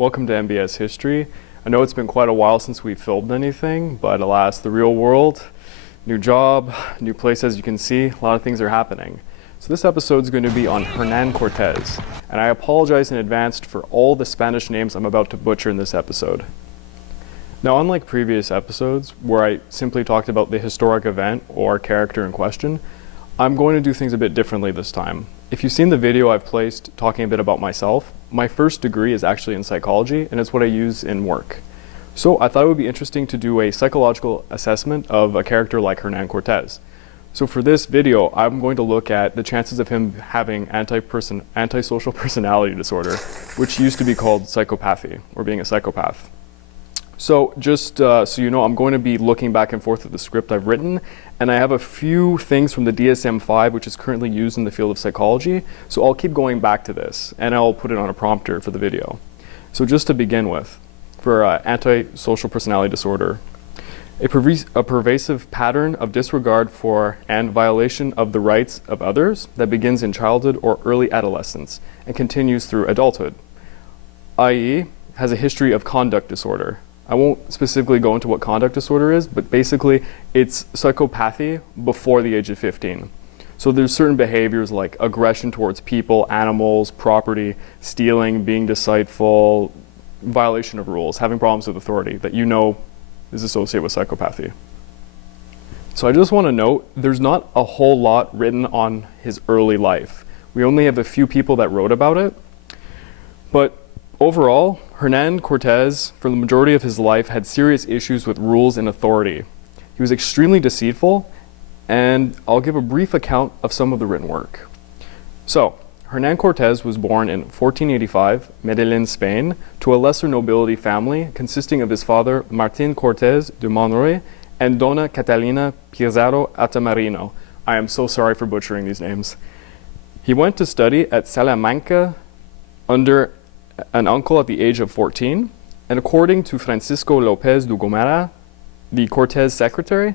welcome to MBS History. I know it's been quite a while since we filmed anything, but alas, the real world, new job, new place as you can see, a lot of things are happening. So this episode is going to be on Hernán Cortés, and I apologize in advance for all the Spanish names I'm about to butcher in this episode. Now, unlike previous episodes, where I simply talked about the historic event or character in question, I'm going to do things a bit differently this time. If you've seen the video I've placed talking a bit about myself, my first degree is actually in psychology, and it's what I use in work. So I thought it would be interesting to do a psychological assessment of a character like Hernán Cortés. So for this video, I'm going to look at the chances of him having antisocial personality disorder, which used to be called psychopathy, or being a psychopath. So just so you know, I'm going to be looking back and forth at the script I've written, and I have a few things from the DSM-5, which is currently used in the field of psychology, so I'll keep going back to this, and I'll put it on a prompter for the video. So just to begin with, for antisocial personality disorder, a pervasive pattern of disregard for and violation of the rights of others that begins in childhood or early adolescence and continues through adulthood, i.e. has a history of conduct disorder. I won't specifically go into what conduct disorder is, but basically it's psychopathy before the age of 15. So there's certain behaviors like aggression towards people, animals, property, stealing, being deceitful, violation of rules, having problems with authority that you know is associated with psychopathy. So I just want to note, there's not a whole lot written on his early life. We only have a few people that wrote about it, but overall, Hernán Cortés, for the majority of his life, had serious issues with rules and authority. He was extremely deceitful, and I'll give a brief account of some of the written work. So, Hernán Cortés was born in 1485, Medellin, Spain, to a lesser nobility family consisting of his father, Martín Cortés de Monroy, and Dona Catalina Pizarro Atamarino. I am so sorry for butchering these names. He went to study at Salamanca under an uncle at the age of 14, and according to Francisco López de Gomara, the Cortés secretary,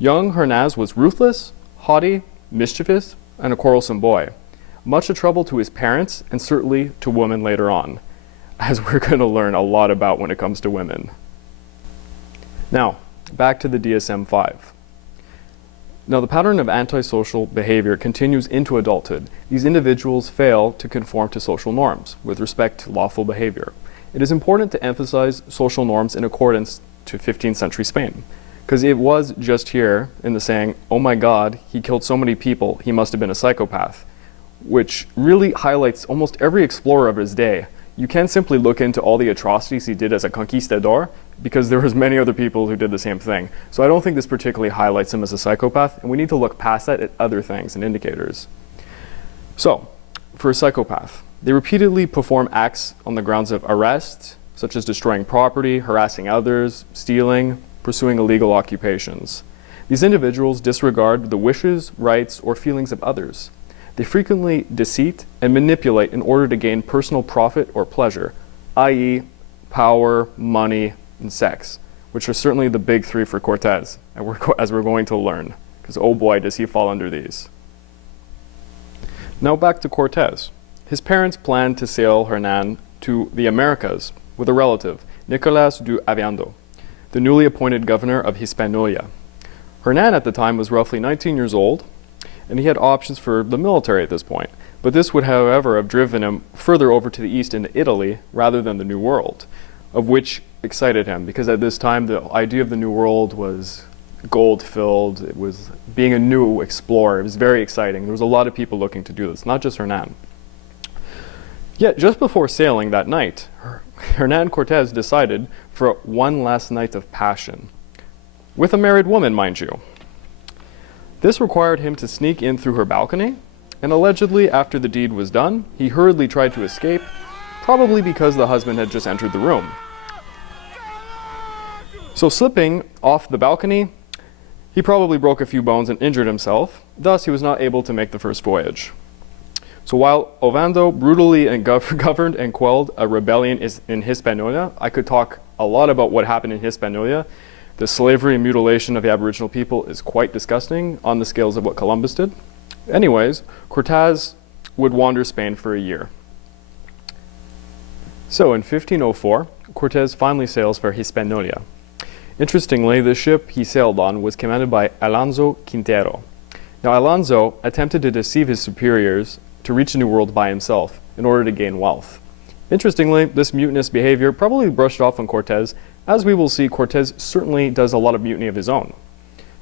young Hernán was ruthless, haughty, mischievous, and a quarrelsome boy, much a trouble to his parents and certainly to women later on, as we're going to learn a lot about when it comes to women. Now, back to the DSM-5. Now, the pattern of antisocial behavior continues into adulthood. These individuals fail to conform to social norms with respect to lawful behavior. It is important to emphasize social norms in accordance to 15th century Spain, because it was just here in the saying, oh my God, he killed so many people, he must have been a psychopath, which really highlights almost every explorer of his day. You can't simply look into all the atrocities he did as a conquistador, because there was many other people who did the same thing. So I don't think this particularly highlights him as a psychopath, and we need to look past that at other things and indicators. So, for a psychopath, they repeatedly perform acts on the grounds of arrest, such as destroying property, harassing others, stealing, pursuing illegal occupations. These individuals disregard the wishes, rights, or feelings of others. They frequently deceit and manipulate in order to gain personal profit or pleasure, i.e. power, money, and sex, which are certainly the big three for Cortés, as we're going to learn, because oh boy, does he fall under these. Now back to Cortés. His parents planned to sail Hernán to the Americas with a relative, Nicolás de Oviedo, the newly appointed governor of Hispaniola. Hernán at the time was roughly 19 years old, and he had options for the military at this point, but this would however have driven him further over to the east into Italy rather than the New World, of which excited him, because at this time the idea of the New World was gold-filled. It was being a new explorer. It was very exciting. There was a lot of people looking to do this, not just Hernán. Yet just before sailing that night, Hernán Cortés decided for one last night of passion, with a married woman, mind you. This required him to sneak in through her balcony, and allegedly after the deed was done, he hurriedly tried to escape, probably because the husband had just entered the room. So slipping off the balcony, he probably broke a few bones and injured himself. Thus, he was not able to make the first voyage. So while Oviedo brutally governed and quelled a rebellion in Hispaniola, I could talk a lot about what happened in Hispaniola. The slavery and mutilation of the Aboriginal people is quite disgusting on the scales of what Columbus did. Anyways, Cortés would wander Spain for a year. So in 1504, Cortés finally sails for Hispaniola. Interestingly, the ship he sailed on was commanded by Alonso Quintero. Now Alonso attempted to deceive his superiors to reach the New World by himself in order to gain wealth. Interestingly, this mutinous behavior probably brushed off on Cortés. As we will see, Cortés certainly does a lot of mutiny of his own.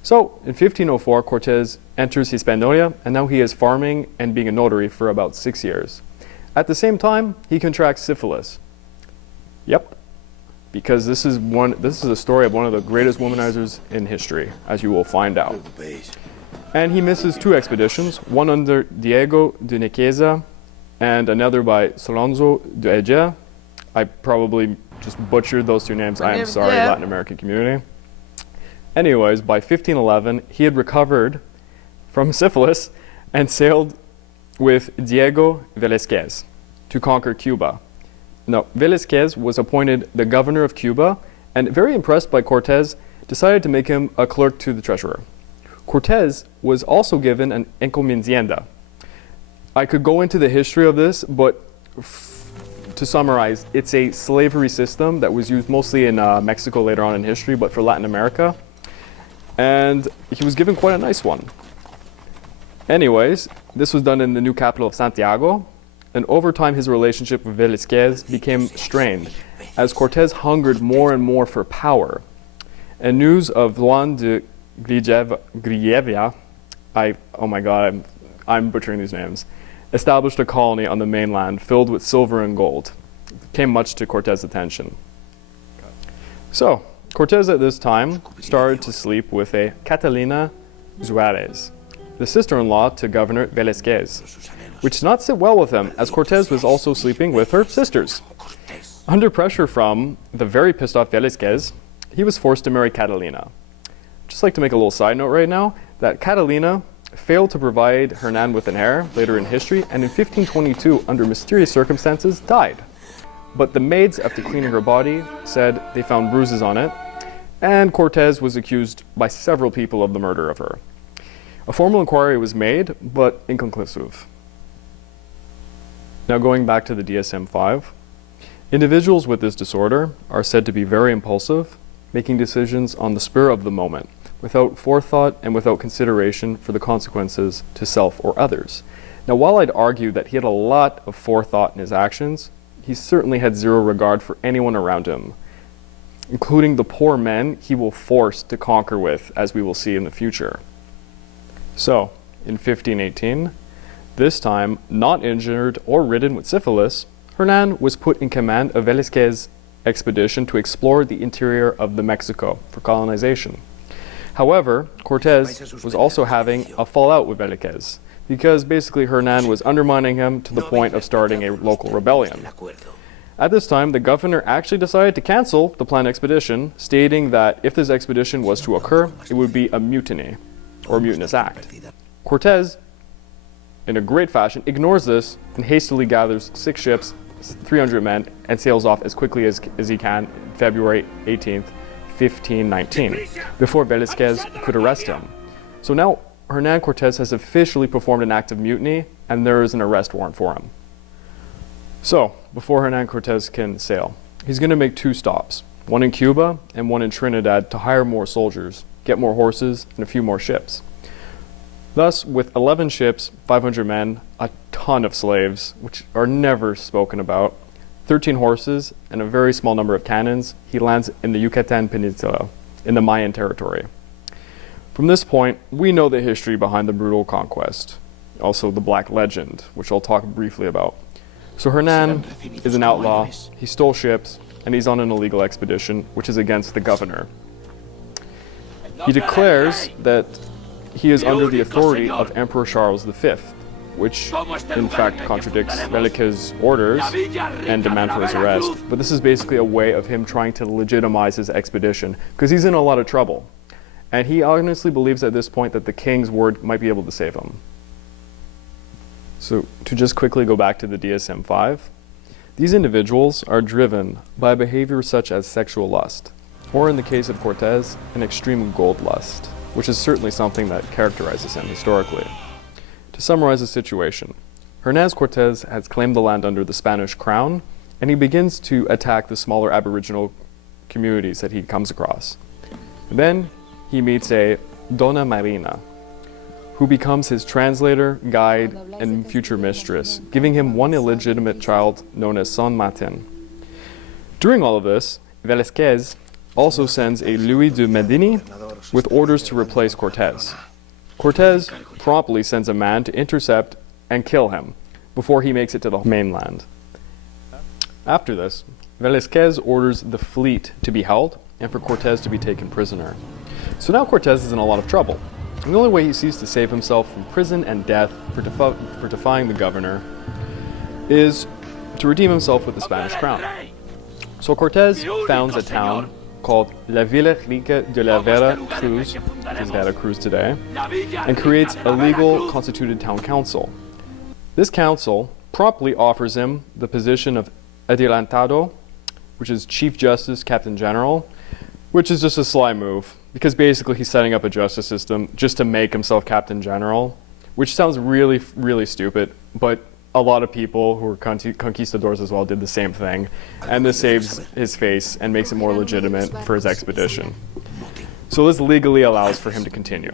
So, in 1504, Cortés enters Hispaniola, and now he is farming and being a notary for about 6 years. At the same time, he contracts syphilis. Yep, because this is a story of one of the greatest womanizers in history, as you will find out. And he misses 2 expeditions, one under Diego de Niqueza and another by Solonzo de Egea. I probably just butchered those 2 names. I am sorry, Latin American community. Anyways, by 1511, he had recovered from syphilis and sailed with Diego Velázquez to conquer Cuba. Now, Velázquez was appointed the governor of Cuba, and very impressed by Cortés, decided to make him a clerk to the treasurer. Cortés was also given an encomienda. I could go into the history of this, but to summarize, it's a slavery system that was used mostly in Mexico later on in history, but for Latin America. And he was given quite a nice one. Anyways, this was done in the new capital of Santiago, and over time his relationship with Velázquez became strained, as Cortés hungered more and more for power. And news of Juan de Grievia, oh my god, I'm butchering these names, established a colony on the mainland filled with silver and gold. It came much to Cortés' attention. So, Cortés at this time started to sleep with a Catalina Juárez, the sister-in-law to Governor Velázquez, which did not sit well with him, as Cortés was also sleeping with her sisters. Under pressure from the very pissed off Velázquez, he was forced to marry Catalina. Just like to make a little side note right now, that Catalina failed to provide Hernán with an heir later in history, and in 1522, under mysterious circumstances, died. But the maids, after cleaning her body, said they found bruises on it, and Cortés was accused by several people of the murder of her. A formal inquiry was made, but inconclusive. Now going back to the DSM-5, individuals with this disorder are said to be very impulsive, making decisions on the spur of the moment, without forethought and without consideration for the consequences to self or others. Now, while I'd argue that he had a lot of forethought in his actions, he certainly had zero regard for anyone around him, including the poor men he will force to conquer with, as we will see in the future. So, in 1518, this time not injured or ridden with syphilis, Hernán was put in command of Velázquez's expedition to explore the interior of the Mexico for colonization. However, Cortés was also having a fallout with Velázquez, because basically Hernán was undermining him to the point of starting a local rebellion. At this time, the governor actually decided to cancel the planned expedition, stating that if this expedition was to occur, it would be a mutiny, or mutinous act. Cortés, in a great fashion, ignores this and hastily gathers 6 ships, 300 men, and sails off as quickly as he can February 18th, 1519, before Velázquez could arrest him. So now Hernán Cortés has officially performed an act of mutiny, and there is an arrest warrant for him. So, before Hernán Cortés can sail, he's going to make 2 stops, one in Cuba and one in Trinidad, to hire more soldiers, get more horses, and a few more ships. Thus, with 11 ships, 500 men, a ton of slaves, which are never spoken about, 13 horses, and a very small number of cannons, he lands in the Yucatan Peninsula, in the Mayan territory. From this point, we know the history behind the brutal conquest, also the Black Legend, which I'll talk briefly about. So Hernán is an outlaw, he stole ships, and he's on an illegal expedition, which is against the governor. He declares that he is under the authority of Emperor Charles V, which in fact contradicts Velázquez's orders and demand for his arrest. But this is basically a way of him trying to legitimize his expedition, because he's in a lot of trouble. And he honestly believes at this point that the king's word might be able to save him. So to just quickly go back to the DSM-5, these individuals are driven by behavior such as sexual lust, or in the case of Cortés, an extreme gold lust, which is certainly something that characterizes him historically. To summarize the situation, Hernán Cortés has claimed the land under the Spanish crown and he begins to attack the smaller Aboriginal communities that he comes across. Then he meets a Dona Marina, who becomes his translator, guide, and future mistress, giving him one illegitimate child known as San Martin. During all of this, Velázquez also sends a Louis de Medini with orders to replace Cortés. Cortés promptly sends a man to intercept and kill him before he makes it to the mainland. After this, Velázquez orders the fleet to be held and for Cortés to be taken prisoner. So now Cortés is in a lot of trouble. And the only way he sees to save himself from prison and death for defying the governor is to redeem himself with the Spanish crown. So Cortés founds a town called La Villa Rica de la Vera Cruz, which is Veracruz today, and creates a legal constituted town council. This council promptly offers him the position of adelantado, which is Chief Justice Captain General, which is just a sly move, because basically he's setting up a justice system just to make himself Captain General, which sounds really, really stupid, but a lot of people who were conquistadors as well did the same thing, and this saves his face and makes it more legitimate for his expedition. So this legally allows for him to continue.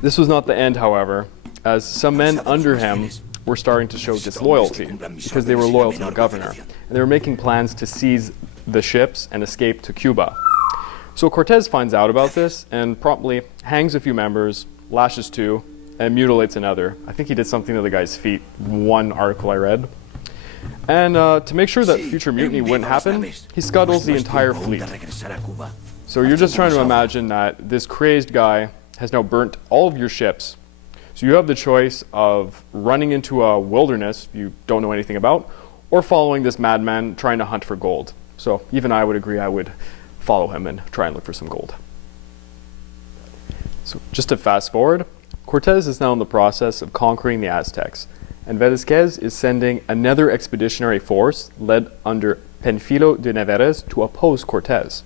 This was not the end, however, as some men under him were starting to show disloyalty because they were loyal to the governor, and they were making plans to seize the ships and escape to Cuba. So Cortés finds out about this and promptly hangs a few members, lashes two, and mutilates another. I think he did something to the guy's feet, one article I read. And to make sure that future mutiny wouldn't happen, he scuttles the entire fleet. So you're just trying to imagine that this crazed guy has now burnt all of your ships. So you have the choice of running into a wilderness you don't know anything about, or following this madman trying to hunt for gold. So even I would agree I would follow him and try and look for some gold. So just to fast forward, Cortés is now in the process of conquering the Aztecs, and Velázquez is sending another expeditionary force led under Pánfilo de Narváez to oppose Cortés.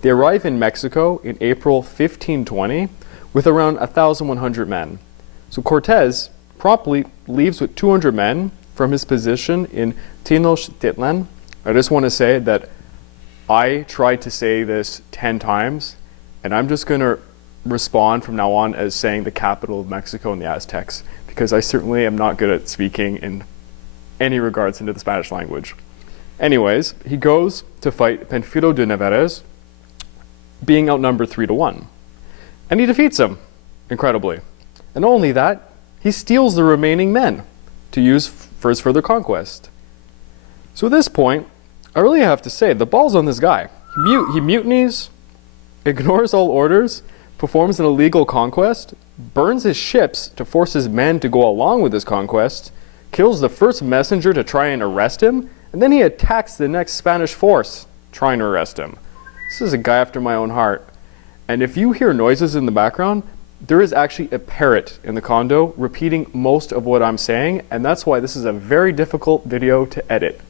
They arrive in Mexico in April 1520 with around 1,100 men. So Cortés promptly leaves with 200 men from his position in Tenochtitlan. I just want to say that I tried to say this 10 times, and I'm just going to respond from now on as saying the capital of Mexico and the Aztecs, because I certainly am not good at speaking in any regards into the Spanish language. Anyways, he goes to fight Pánfilo de Narváez, being outnumbered 3-1. And he defeats him, incredibly. And not only that, he steals the remaining men to use for his further conquest. So at this point, I really have to say, the ball's on this guy. He mutinies, ignores all orders, performs an illegal conquest, burns his ships to force his men to go along with his conquest, kills the first messenger to try and arrest him, and then he attacks the next Spanish force trying to arrest him. This is a guy after my own heart. And if you hear noises in the background, there is actually a parrot in the condo repeating most of what I'm saying, and that's why this is a very difficult video to edit.